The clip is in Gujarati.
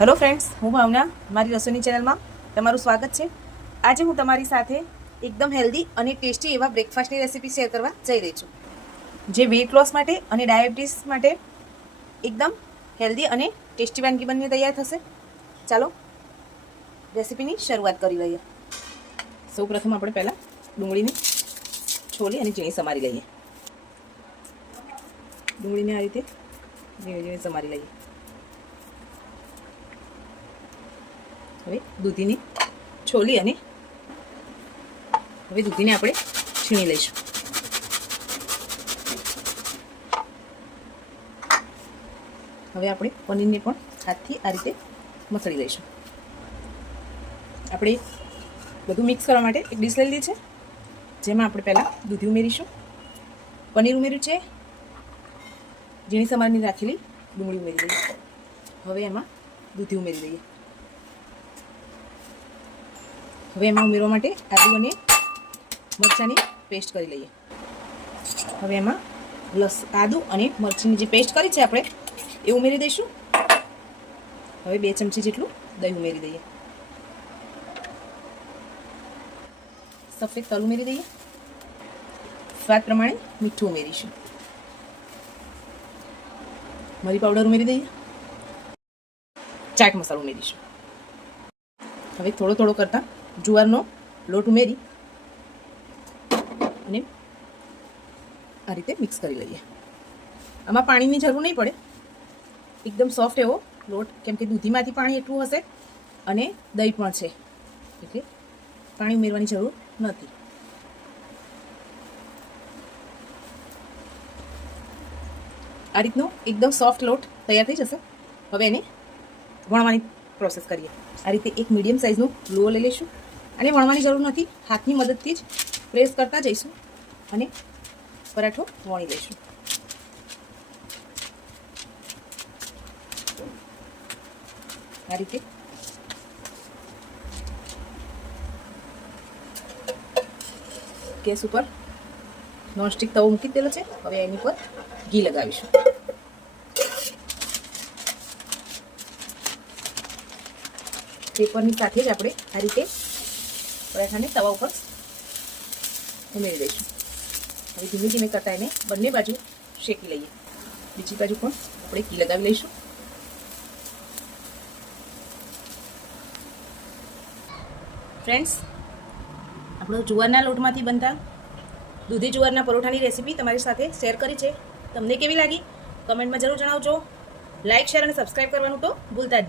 હેલો ફ્રેન્ડ્સ, હું ભાવના મારી રસોઈની ચેનલમાં તમારું સ્વાગત છે। આજે હું તમારી સાથે એકદમ હેલ્ધી અને ટેસ્ટી એવા બ્રેકફાસ્ટની રેસીપી શેર કરવા જઈ રહી છું, જે વેઇટ લોસ માટે અને ડાયાબિટીસ માટે એકદમ હેલ્ધી અને ટેસ્ટી વાનગી બનીને તૈયાર થશે। ચાલો રેસીપીની શરૂઆત કરી લઈએ। સૌપ્રથમ આપણે પહેલાં ડુંગળીને છોલી અને ઝીણી સમારી લઈએ। ડુંગળીને આ રીતે ઝીણી ઝીણી સમારી લઈએ। હવે દૂધીને છોલી અને હવે દૂધીને આપણે છીણી લઈશું। હવે આપણે પનીરને પણ હાથથી આ રીતે મસળી લઈશું। આપણે બધું મિક્સ કરવા માટે એક ડીશ લઈ લીધી છે, જેમાં આપણે પહેલાં દૂધી ઉમેરીશું, પનીર ઉમેર્યું છે, ઝીણી સમારીને રાખેલી ડુંગળી ઉમેરી દઈએ। હવે એમાં દૂધી ઉમેરી દઈએ। હવે એમાં ઉમેરવા માટે આદુ અને મરચાંની પેસ્ટ કરી લઈએ। હવે એમાં આદુ અને મરચાંની જે પેસ્ટ કરી છે આપણે એ ઉમેરી દઈશું। હવે 2 ચમચી જેટલું દહીં ઉમેરી દઈએ। સફેદ તલ ઉમેરી દઈએ। સ્વાદ પ્રમાણે મીઠું ઉમેરીશું। મરી પાવડર ઉમેરી દઈએ। ચાટ મસાલો ઉમેરીશું। હવે થોડો થોડો કરતાં જુવારનો લોટ ઉમેરી અને આ રીતે મિક્સ કરી લઈએ। આમાં પાણીની જરૂર નહીં પડે, એકદમ સોફ્ટ એવો લોટ, કેમ કે દૂધીમાંથી પાણી એટલું હશે અને દહીં પણ છે, એટલે પાણી ઉમેરવાની જરૂર નથી। આ રીતનો એકદમ સોફ્ટ લોટ તૈયાર થઈ જશે। હવે એને વણવાની પ્રોસેસ કરીએ। આ રીતે એક મીડિયમ સાઇઝનો લુઓ લઈ લઈશું। અને વણવાની જરૂર નથી, હાથની મદદથી જ પ્રેસ કરતા જઈશું અને પરાઠો વણી લઈશું। આ રીતે ગેસ ઉપર નોનસ્ટિક તવો મૂકી દેલો છે। હવે એની પર ઘી લગાવીશું। પેપરની સાથે જ આપણે આ રીતે પરાઠાને તવા ઉપર ઉમેરી દઈશું। હવે ધીમે ધીમે કરતા એને બંને બાજુ શેકી લઈએ। બીજી બાજુ પણ આપણે ઘી લગાવી લઈશું। ફ્રેન્ડ્સ, આપણો જુવારના લોટમાંથી બનતા દૂધી જુવારના પરોઠાની રેસીપી તમારી સાથે શેર કરી છે। તમને કેવી લાગી કમેન્ટમાં જરૂર જણાવજો। લાઇક, શેર અને સબસ્ક્રાઈબ કરવાનું તો ભૂલતા જ નહીં।